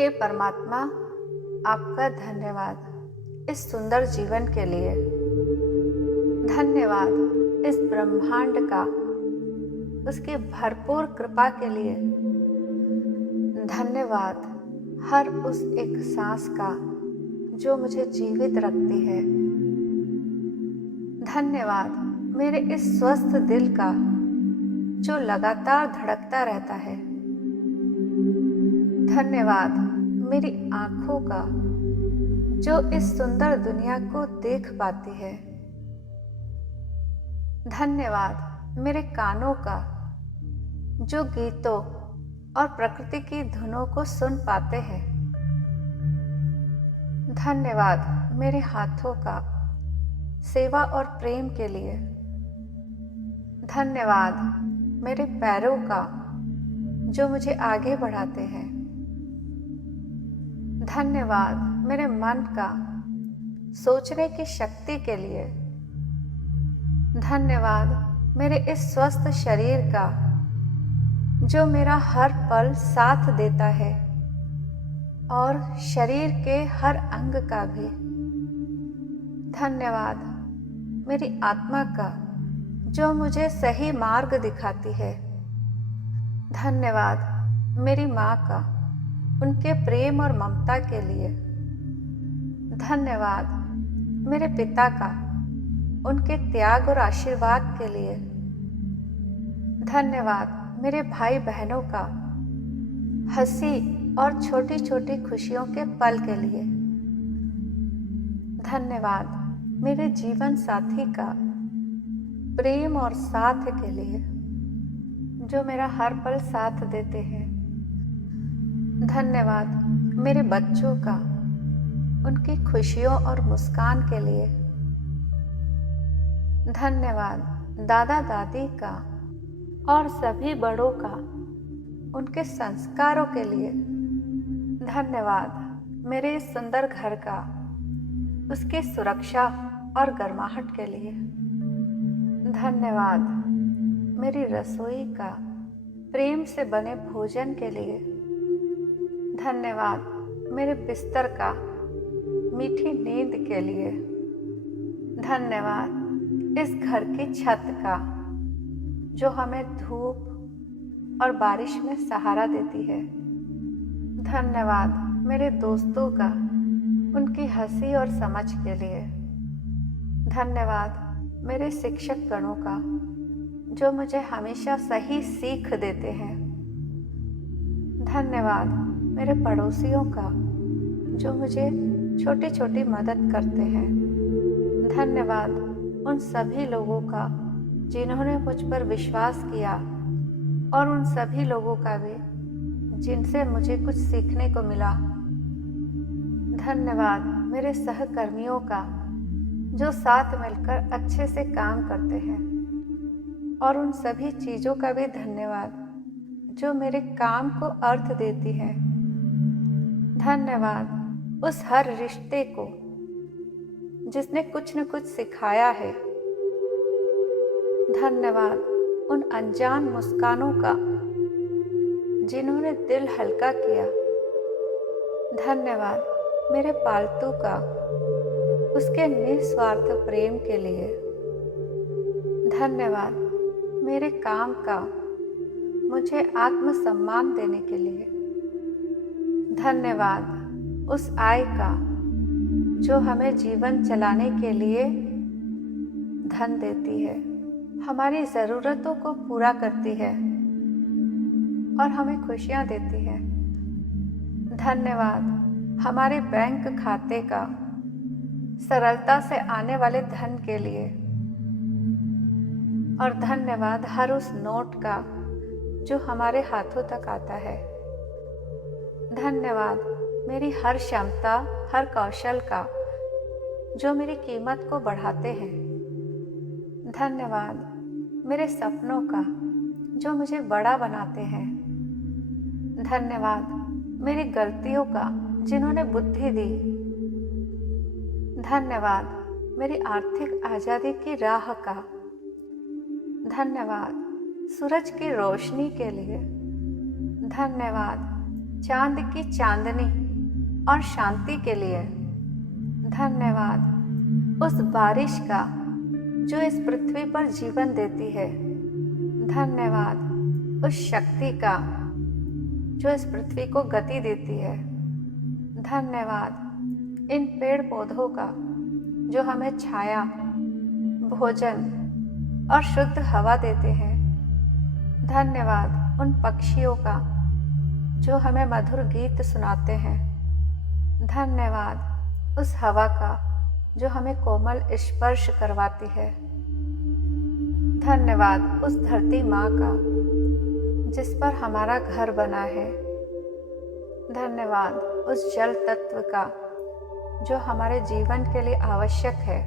हे परमात्मा, आपका धन्यवाद इस सुंदर जीवन के लिए। धन्यवाद इस ब्रह्मांड का, उसकी भरपूर कृपा के लिए। धन्यवाद हर उस एक सांस का जो मुझे जीवित रखती है। धन्यवाद मेरे इस स्वस्थ दिल का जो लगातार धड़कता रहता है। धन्यवाद मेरी आँखों का जो इस सुंदर दुनिया को देख पाती है। धन्यवाद मेरे कानों का जो गीतों और प्रकृति की धुनों को सुन पाते हैं। धन्यवाद मेरे हाथों का सेवा और प्रेम के लिए। धन्यवाद मेरे पैरों का जो मुझे आगे बढ़ाते हैं। धन्यवाद मेरे मन का सोचने की शक्ति के लिए। धन्यवाद मेरे इस स्वस्थ शरीर का जो मेरा हर पल साथ देता है और शरीर के हर अंग का भी। धन्यवाद मेरी आत्मा का जो मुझे सही मार्ग दिखाती है। धन्यवाद मेरी माँ का उनके प्रेम और ममता के लिए। धन्यवाद मेरे पिता का उनके त्याग और आशीर्वाद के लिए। धन्यवाद मेरे भाई बहनों का हंसी और छोटी छोटी खुशियों के पल के लिए। धन्यवाद मेरे जीवन साथी का प्रेम और साथ के लिए जो मेरा हर पल साथ देते हैं। धन्यवाद मेरे बच्चों का उनकी खुशियों और मुस्कान के लिए। धन्यवाद दादा दादी का और सभी बड़ों का उनके संस्कारों के लिए। धन्यवाद मेरे इस सुंदर घर का उसकी सुरक्षा और गर्माहट के लिए। धन्यवाद मेरी रसोई का प्रेम से बने भोजन के लिए। धन्यवाद मेरे बिस्तर का मीठी नींद के लिए। धन्यवाद इस घर की छत का जो हमें धूप और बारिश में सहारा देती है। धन्यवाद मेरे दोस्तों का उनकी हंसी और समझ के लिए। धन्यवाद मेरे शिक्षक गणों का जो मुझे हमेशा सही सीख देते हैं। धन्यवाद मेरे पड़ोसियों का जो मुझे छोटी छोटी मदद करते हैं। धन्यवाद उन सभी लोगों का जिन्होंने मुझ पर विश्वास किया और उन सभी लोगों का भी जिनसे मुझे कुछ सीखने को मिला। धन्यवाद मेरे सहकर्मियों का जो साथ मिलकर अच्छे से काम करते हैं और उन सभी चीज़ों का भी धन्यवाद जो मेरे काम को अर्थ देती है। धन्यवाद उस हर रिश्ते को जिसने कुछ न कुछ सिखाया है। धन्यवाद उन अनजान मुस्कानों का जिन्होंने दिल हल्का किया। धन्यवाद मेरे पालतू का उसके निस्वार्थ प्रेम के लिए। धन्यवाद मेरे काम का मुझे आत्मसम्मान देने के लिए। धन्यवाद उस आय का जो हमें जीवन चलाने के लिए धन देती है, हमारी ज़रूरतों को पूरा करती है और हमें खुशियाँ देती है। धन्यवाद हमारे बैंक खाते का सरलता से आने वाले धन के लिए। और धन्यवाद हर उस नोट का जो हमारे हाथों तक आता है। धन्यवाद मेरी हर क्षमता, हर कौशल का जो मेरी कीमत को बढ़ाते हैं। धन्यवाद मेरे सपनों का जो मुझे बड़ा बनाते हैं। धन्यवाद मेरी गलतियों का जिन्होंने बुद्धि दी। धन्यवाद मेरी आर्थिक आज़ादी की राह का। धन्यवाद सूरज की रोशनी के लिए। धन्यवाद चांद की चांदनी और शांति के लिए। धन्यवाद उस बारिश का जो इस पृथ्वी पर जीवन देती है। धन्यवाद उस शक्ति का जो इस पृथ्वी को गति देती है। धन्यवाद इन पेड़ पौधों का जो हमें छाया, भोजन और शुद्ध हवा देते हैं। धन्यवाद उन पक्षियों का जो हमें मधुर गीत सुनाते हैं। धन्यवाद उस हवा का जो हमें कोमल स्पर्श करवाती है। धन्यवाद उस धरती माँ का जिस पर हमारा घर बना है। धन्यवाद उस जल तत्व का जो हमारे जीवन के लिए आवश्यक है।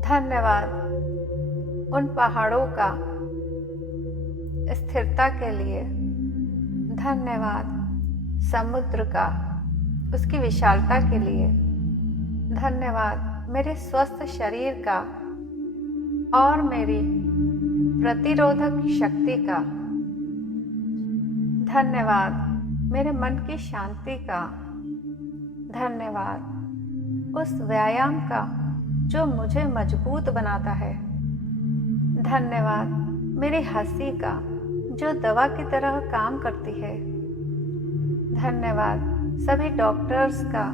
धन्यवाद उन पहाड़ों का स्थिरता के लिए। धन्यवाद समुद्र का उसकी विशालता के लिए। धन्यवाद मेरे स्वस्थ शरीर का और मेरी प्रतिरोधक शक्ति का। धन्यवाद मेरे मन की शांति का। धन्यवाद उस व्यायाम का जो मुझे मजबूत बनाता है। धन्यवाद मेरी हंसी का जो दवा की तरह काम करती है। धन्यवाद सभी डॉक्टर्स का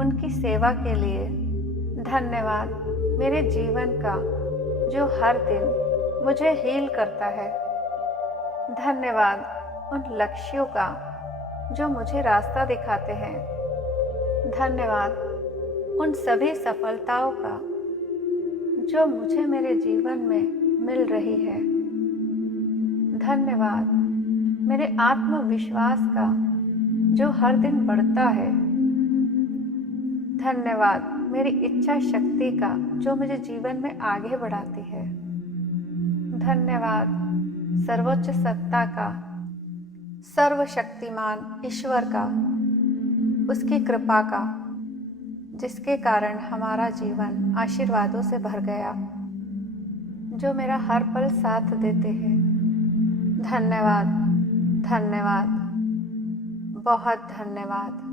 उनकी सेवा के लिए। धन्यवाद मेरे जीवन का जो हर दिन मुझे हील करता है। धन्यवाद उन लक्ष्यों का जो मुझे रास्ता दिखाते हैं। धन्यवाद उन सभी सफलताओं का जो मुझे मेरे जीवन में मिल रही है। धन्यवाद मेरे आत्मविश्वास का जो हर दिन बढ़ता है। धन्यवाद मेरी इच्छा शक्ति का जो मुझे जीवन में आगे बढ़ाती है। धन्यवाद सर्वोच्च सत्ता का, सर्वशक्तिमान ईश्वर का, उसकी कृपा का, जिसके कारण हमारा जीवन आशीर्वादों से भर गया, जो मेरा हर पल साथ देते हैं। धन्यवाद, धन्यवाद, बहुत धन्यवाद।